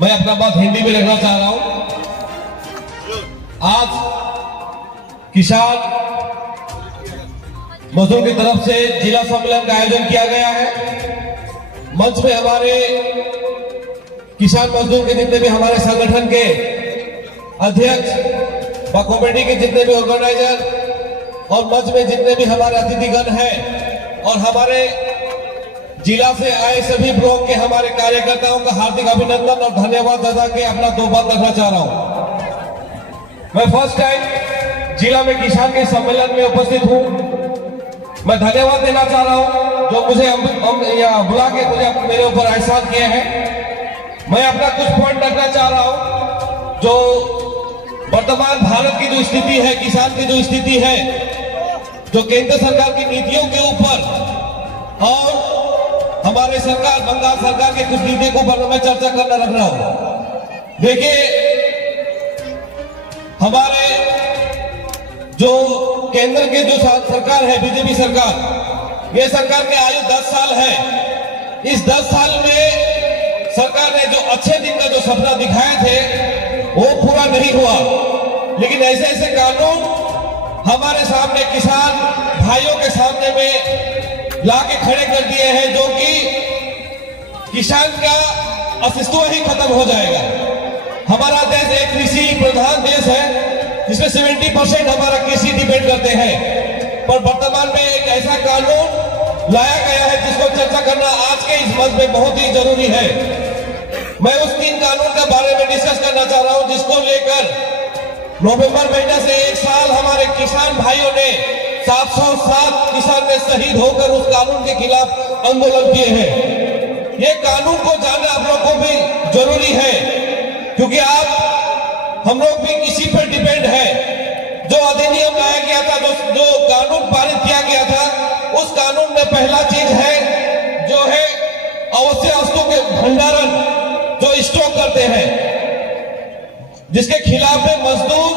मैं अपना बात हिंदी में रखना चाह रहा हूं। आज किसान मजदूर की तरफ से जिला सम्मेलन का आयोजन किया गया है। मंच में हमारे किसान मजदूर के जितने भी हमारे संगठन के अध्यक्ष व कमेटी के जितने भी ऑर्गेनाइजर और मंच में जितने भी हमारे अतिथिगण हैं और हमारे जिला से आए सभी ब्लॉक के हमारे कार्यकर्ताओं का हार्दिक अभिनंदन और धन्यवाद अदा के अपना दो बात रखना चाह रहा हूं। मैं फर्स्ट टाइम जिला में किसान के सम्मेलन में उपस्थित हूं। मैं धन्यवाद देना चाह रहा हूं जो मुझे यहाँ बुला के मुझे मेरे ऊपर एहसान किए हैं। मैं अपना कुछ पॉइंट रखना चाह रहा हूं। जो वर्तमान भारत की जो स्थिति है, किसान की जो स्थिति है, जो केंद्र सरकार की नीतियों के ऊपर और हमारे सरकार बंगाल सरकार के कुछ नीतियों के ऊपर मैं चर्चा करना रख रहा हूं। देखिए, हमारे जो केंद्र के जो सरकार है, बीजेपी सरकार, ये सरकार के आयु 10 साल है। इस 10 साल में सरकार ने जो अच्छे दिन का जो सपना दिखाए थे वो पूरा नहीं हुआ। लेकिन ऐसे ऐसे कानून हमारे सामने किसान भाइयों के सामने में लाके खड़े कर दिए हैं जो कि किसान का अस्तित्व ही खत्म हो जाएगा। हमारा देश एक कृषि प्रधान देश है जिसमें 70% हमारा कृषि डिपेंड करते हैं। पर वर्तमान में एक ऐसा कानून लाया गया है जिसको चर्चा करना आज के इस मंच में बहुत ही जरूरी है। मैं उस 3 कानून के बारे में डिस्कस करना चाह रहा हूं जिसको लेकर नवंबर महीने से 1 साल हमारे किसान भाइयों ने 707 किसान ने शहीद होकर उस कानून के खिलाफ आंदोलन किए हैं। ये कानून को जानना आप लोग को भी जरूरी है क्योंकि हम लोग भी किसी पर डिपेंड है। जो अधिनियम लाया गया था, जो कानून पारित किया गया था, उस कानून में पहला चीज है जो है आवश्यक वस्तु के भंडारण जो स्टॉक करते हैं, जिसके खिलाफ में मजदूर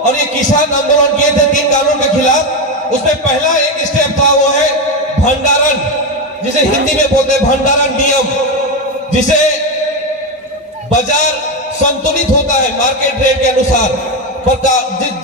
और ये किसान आंदोलन किए थे 3 कानून के खिलाफ। उसमें पहला एक स्टेप था वो है भंडारण, जिसे हिंदी में बोलते हैं भंडारण नियम, जिसे बाजार संतुलित होता है मार्केट रेट के अनुसार।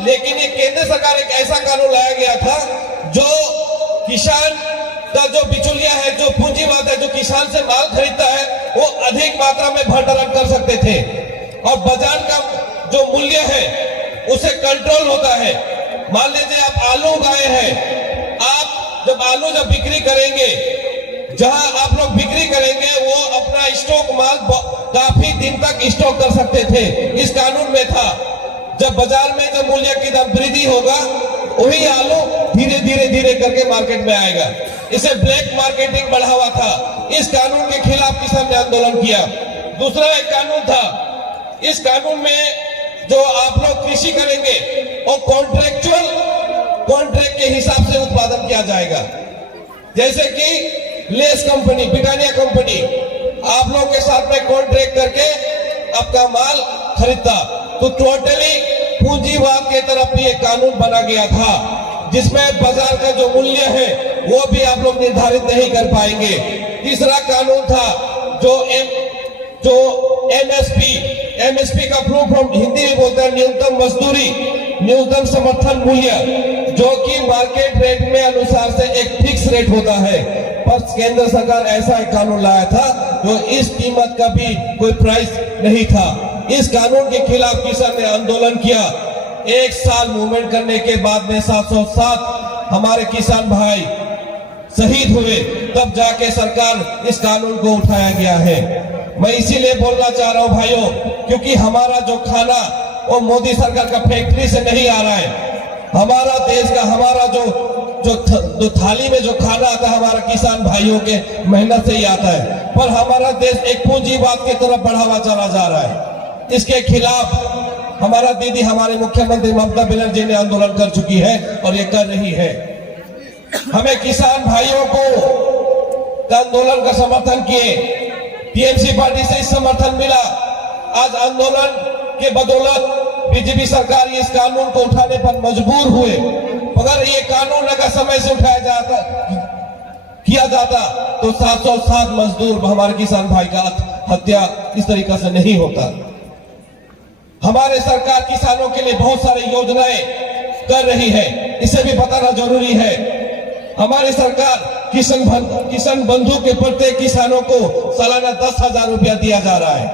लेकिन ये केंद्र सरकार एक ऐसा कानून लाया गया था जो किसान का जो बिचौलिया है, जो पूंजीवाद है, जो किसान से माल खरीदता है, वो अधिक मात्रा में भंडारण कर सकते थे और बाजार का जो मूल्य है उसे कंट्रोल होता है। मान लीजिए आप आलू उगाए हैं, आप जब आलू बिक्री करेंगे, जहां आप लोग बिक्री करेंगे वो अपना स्टॉक माल काफी दिन तक स्टॉक कर सकते थे। इस कानून में था जब बाजार में जो मूल्य की वृद्धि होगा वही आलू धीरे धीरे धीरे करके मार्केट में आएगा। इसे ब्लैक मार्केटिंग बढ़ावा था। इस कानून के खिलाफ किसान ने आंदोलन किया। दूसरा एक कानून था, इस कानून में जो आप लोग कृषि करेंगे और कॉन्ट्रैक्ट के हिसाब से उत्पादन किया जाएगा। जैसे कि लेस कंपनी, ब्रिटानिया कंपनी आप लोग के साथ में कॉन्ट्रैक्ट करके आपका माल खरीदता, तो टोटली पूंजीवाद के तरफ ये कानून बना गया था जिसमें बाजार का जो मूल्य है वो भी आप लोग निर्धारित नहीं कर पाएंगे। तीसरा कानून था जो एमएसपी का फुल फॉर्म हिंदी में बोलते हैं न्यूनतम मजदूरी, न्यूनतम समर्थन मूल्य, जो कि मार्केट रेट में अनुसार से एक फिक्स रेट होता है। पर केंद्र सरकार ऐसा एक कानून लाया था जो इस कीमत का भी कोई प्राइस नहीं था। इस कानून के खिलाफ किसान ने आंदोलन किया। 1 साल मूवमेंट करने के बाद में 707 हमारे किसान भाई शहीद हुए, तब जाके सरकार इस कानून को उठाया गया है। मैं इसीलिए बोलना चाह रहा हूं भाइयों, क्योंकि हमारा जो खाना वो मोदी सरकार का फैक्ट्री से नहीं आ रहा है। हमारा देश का हमारा जो थाली में जो खाना आता है हमारा किसान भाइयों के मेहनत से ही आता है। पर हमारा देश एक पूंजीवाद की तरफ बढ़ावा चला जा रहा है। इसके खिलाफ हमारा दीदी, हमारे मुख्यमंत्री ममता बनर्जी ने आंदोलन कर चुकी है और ये कर रही है। हमें किसान भाइयों को आंदोलन का समर्थन किए, टीएमसी पार्टी से समर्थन मिला। आज आंदोलन के बदौलत बीजेपी सरकार इस कानून को उठाने पर मजबूर हुए। अगर ये कानून अगर समय से उठाया जाता किया जाता तो 707 मजदूर हमारे किसान भाई का हत्या इस तरीका से नहीं होता। हमारे सरकार किसानों के लिए बहुत सारी योजनाएं कर रही है, इसे भी बताना जरूरी है। हमारी सरकार किसान बंधु के प्रत्येक किसानों को सालाना 10,000 रुपया दिया जा रहा है।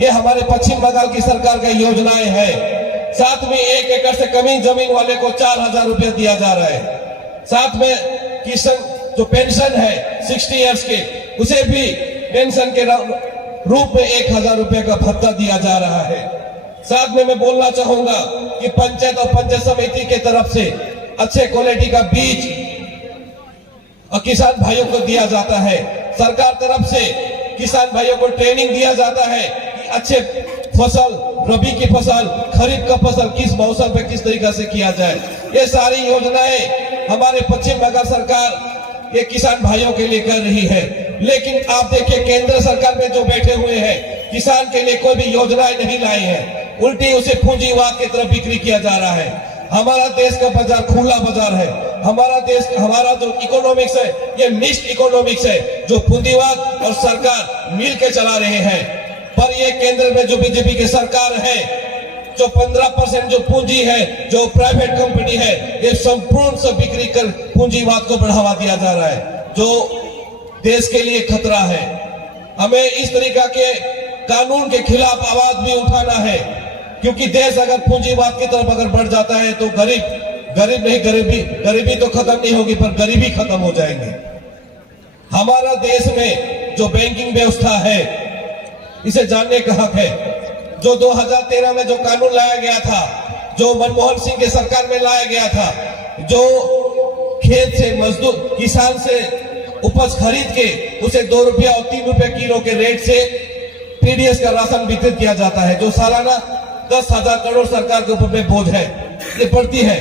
ये हमारे पश्चिम बंगाल की सरकार का योजनाएं है। साथ में 1 एकड़ से कम जमीन वाले को 4,000 रुपया दिया जा रहा है। साथ में किसान जो पेंशन है 60 इयर्स के, उसे भी पेंशन के रूप में 1,000 रुपए का भत्ता दिया जा रहा है। साथ में मैं बोलना चाहूंगा कि पंचायत और पंचायत समिति के तरफ से अच्छे क्वालिटी का बीज और किसान भाइयों को दिया जाता है। सरकार तरफ से किसान भाइयों को ट्रेनिंग दिया जाता है कि अच्छे फसल, रबी की फसल, खरीफ का फसल किस मौसम पे किस तरीके से किया जाए। ये सारी योजनाएं हमारे पश्चिम बंगाल सरकार ये किसान भाइयों के लिए कर रही है। लेकिन आप देखिए केंद्र सरकार में जो बैठे हुए हैं, किसान के लिए कोई भी योजनाएं नहीं लाई है, उल्टी उसे पूंजीवाद की तरफ बिक्री किया जा रहा है। हमारा देश का बाजार खुला बाजार है। हमारा जो इकोनॉमिक्स है ये मिक्स्ड इकोनॉमिक्स है, जो पूंजीवाद और सरकार मिल के चला रहे हैं। पर ये केंद्र में जो बीजेपी की सरकार है, जो 15% जो पूंजी है, जो प्राइवेट कंपनी है, ये संपूर्ण से बिक्री कर पूंजीवाद को बढ़ावा दिया जा रहा है, जो देश के लिए खतरा है। हमें इस तरीका के कानून के खिलाफ आवाज भी उठाना है, क्योंकि देश अगर पूंजीवाद की तरफ अगर बढ़ जाता है तो गरीबी तो खत्म नहीं होगी, पर गरीबी खत्म हो जाएंगे। हमारा देश में जो बैंकिंग व्यवस्था है, इसे जानने का हक है। जो 2013 में जो कानून लाया गया था, जो मनमोहन सिंह के सरकार में लाया गया था, जो खेत से मजदूर किसान से उपज खरीद के उसे 2 रुपया और 3 रुपए किलो के रेट से पीडीएस का राशन वितरित किया जाता है, जो सालाना 10,000 करोड़ सरकार के ऊपर में बोझ है, ये पड़ती है।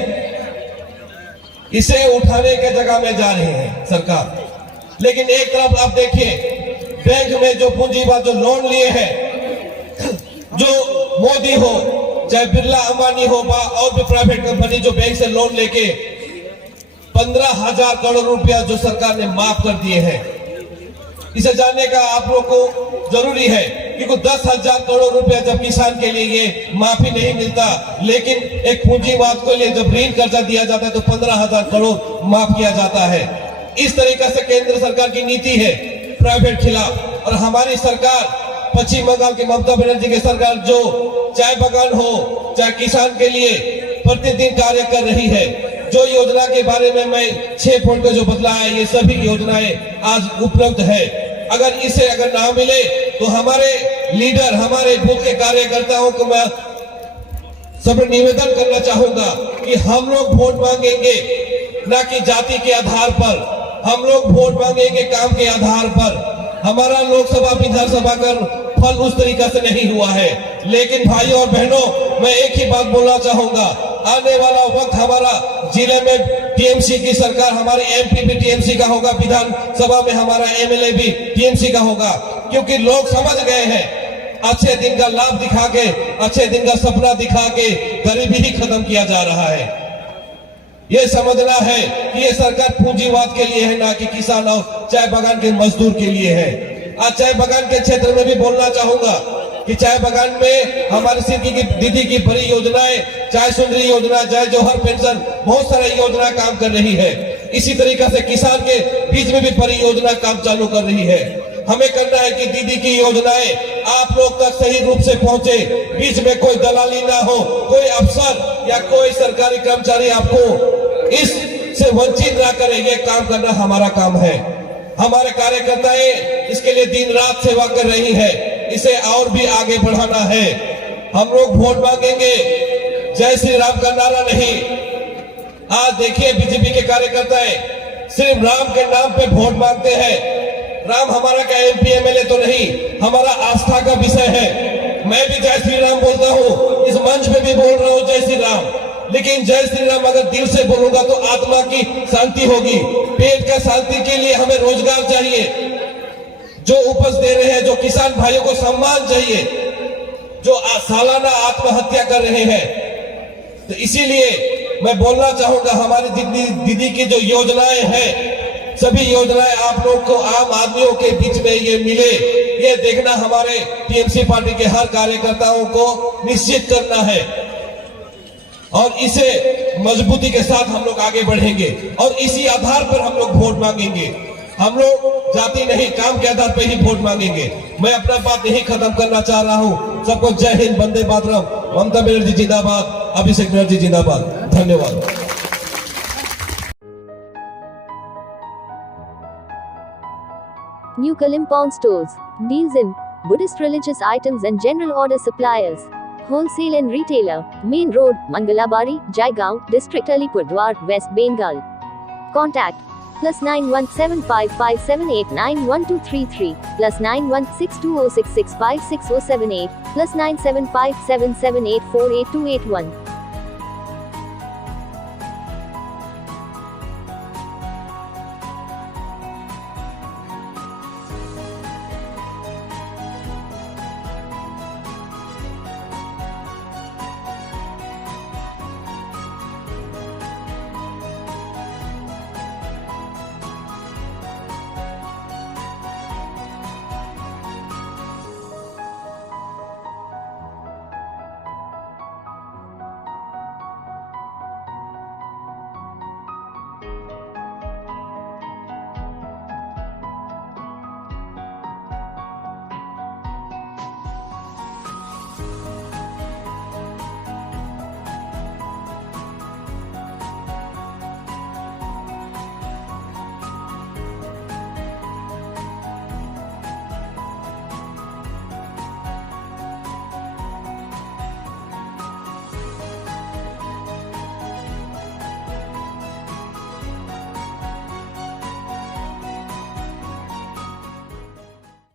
इसे उठाने के जगह में जा रही है सरकार। लेकिन एक तरफ आप देखिए, बैंक में जो पूंजीवाद जो लोन लिए हैं, जो मोदी हो चाहे बिरला अंबानी हो और भी प्राइवेट कंपनी जो बैंक से लोन लेके 15,000 करोड़ रुपया जो सरकार ने माफ कर दिए हैं। इसे जानने का आप लोग को जरूरी है, क्योंकि 10,000 करोड़ रुपया जब किसान के लिए ये माफी नहीं मिलता, लेकिन एक पूंजीवाद को लिए जब ऋण कर्जा दिया जाता है तो 15,000 करोड़ माफ किया जाता है। इस तरीके से केंद्र सरकार की नीति है प्राइवेट खिलाफ। और हमारी सरकार पश्चिम बंगाल की ममता बनर्जी की सरकार जो चाय बागान हो चाहे किसान के लिए प्रतिदिन कार्य कर रही है। जो योजना के बारे में मैं 6 पॉइंट का जो बतलाया, ये सभी योजनाएं आज उपलब्ध है। अगर इसे अगर ना मिले तो हमारे लीडर, हमारे बूथ के कार्यकर्ताओं को मैं सब निवेदन करना चाहूंगा कि हम लोग वोट मांगेंगे ना कि जाति के आधार पर, हम लोग वोट मांगेंगे काम के आधार पर। हमारा लोकसभा विधानसभा का फल उस तरीका से नहीं हुआ है। लेकिन भाइयों और बहनों, मैं एक ही बात बोलना चाहूंगा, आने वाला वक्त हमारा जिले में टीएमसी की सरकार, हमारे एमपी भी टीएमसी का होगा, विधानसभा में हमारा एमएलए भी टीएमसी का होगा, क्योंकि लोग समझ गए हैं अच्छे दिन का लाभ दिखा के, अच्छे दिन का सपना दिखा के गरीबी ही खत्म किया जा रहा है। ये समझना है कि ये सरकार पूंजीवाद के लिए है, ना कि किसान और चाय बागान के मजदूर के लिए है। आज चाय बागान के क्षेत्र में भी बोलना चाहूंगा कि चाय बागान में हमारी सिद्धि की दीदी की बड़ी योजनाएं, चाय सुंदरी योजना, चाय जौहर पेंशन, बहुत सारी योजना काम कर रही है। इसी तरीके से किसान के बीच में भी बड़ी योजना काम चालू कर रही है। हमें करना है कि दीदी की योजनाएं आप लोग तक सही रूप से पहुंचे, बीच में कोई दलाली ना हो, कोई अफसर या कोई सरकारी कर्मचारी आपको इससे वंचित ना करे। ये काम करना हमारा काम है। हमारे कार्यकर्ताएं इसके लिए दिन रात सेवा कर रही है, इसे और भी आगे बढ़ाना है। हम लोग वोट मांगेंगे, जय श्री राम का नारा नहीं। आज देखिए बीजेपी के कार्यकर्ताएं सिर्फ राम के नाम पे वोट मांगते हैं। राम हमारा क्या एमपी एमएलए तो नहीं, हमारा आस्था का विषय है। मैं भी जय श्री राम बोलता हूँ, इस मंच पे भी बोल रहा हूँ जय श्री राम। लेकिन जय श्री राम अगर दिल से बोलूंगा तो आत्मा की शांति होगी। पेट का शांति के लिए हमें रोजगार चाहिए, जो उपज दे रहे हैं, जो किसान भाइयों को सम्मान चाहिए, जो सालाना आत्महत्या कर रहे हैं। तो इसीलिए मैं बोलना चाहूंगा, हमारी दीदी की जो योजनाएं हैं, सभी योजनाएं आप लोग को, आम आदमियों के बीच में ये मिले, ये देखना हमारे टीएमसी पार्टी के हर कार्यकर्ताओं को निश्चित करना है और इसे मजबूती के साथ हम लोग आगे बढ़ेंगे और इसी आधार पर हम लोग वोट मांगेंगे। हम लोग जाति नहीं, काम के आधार पर ही वोट मांगेंगे। मैं अपना बात यही खत्म करना चाह रहा हूं। सबको जय हिंद, वंदे मातरम। ममता बनर्जी जिंदाबाद, अभिषेक बनर्जी जिंदाबाद। धन्यवाद। New Kalimpong stores deals in Buddhist religious items and general order suppliers. Wholesale and retailer. Main Road, Mangalabari, Jaigaon, District Alipurdwar, West Bengal. Contact +917557891233 +916206656078 +97577848281.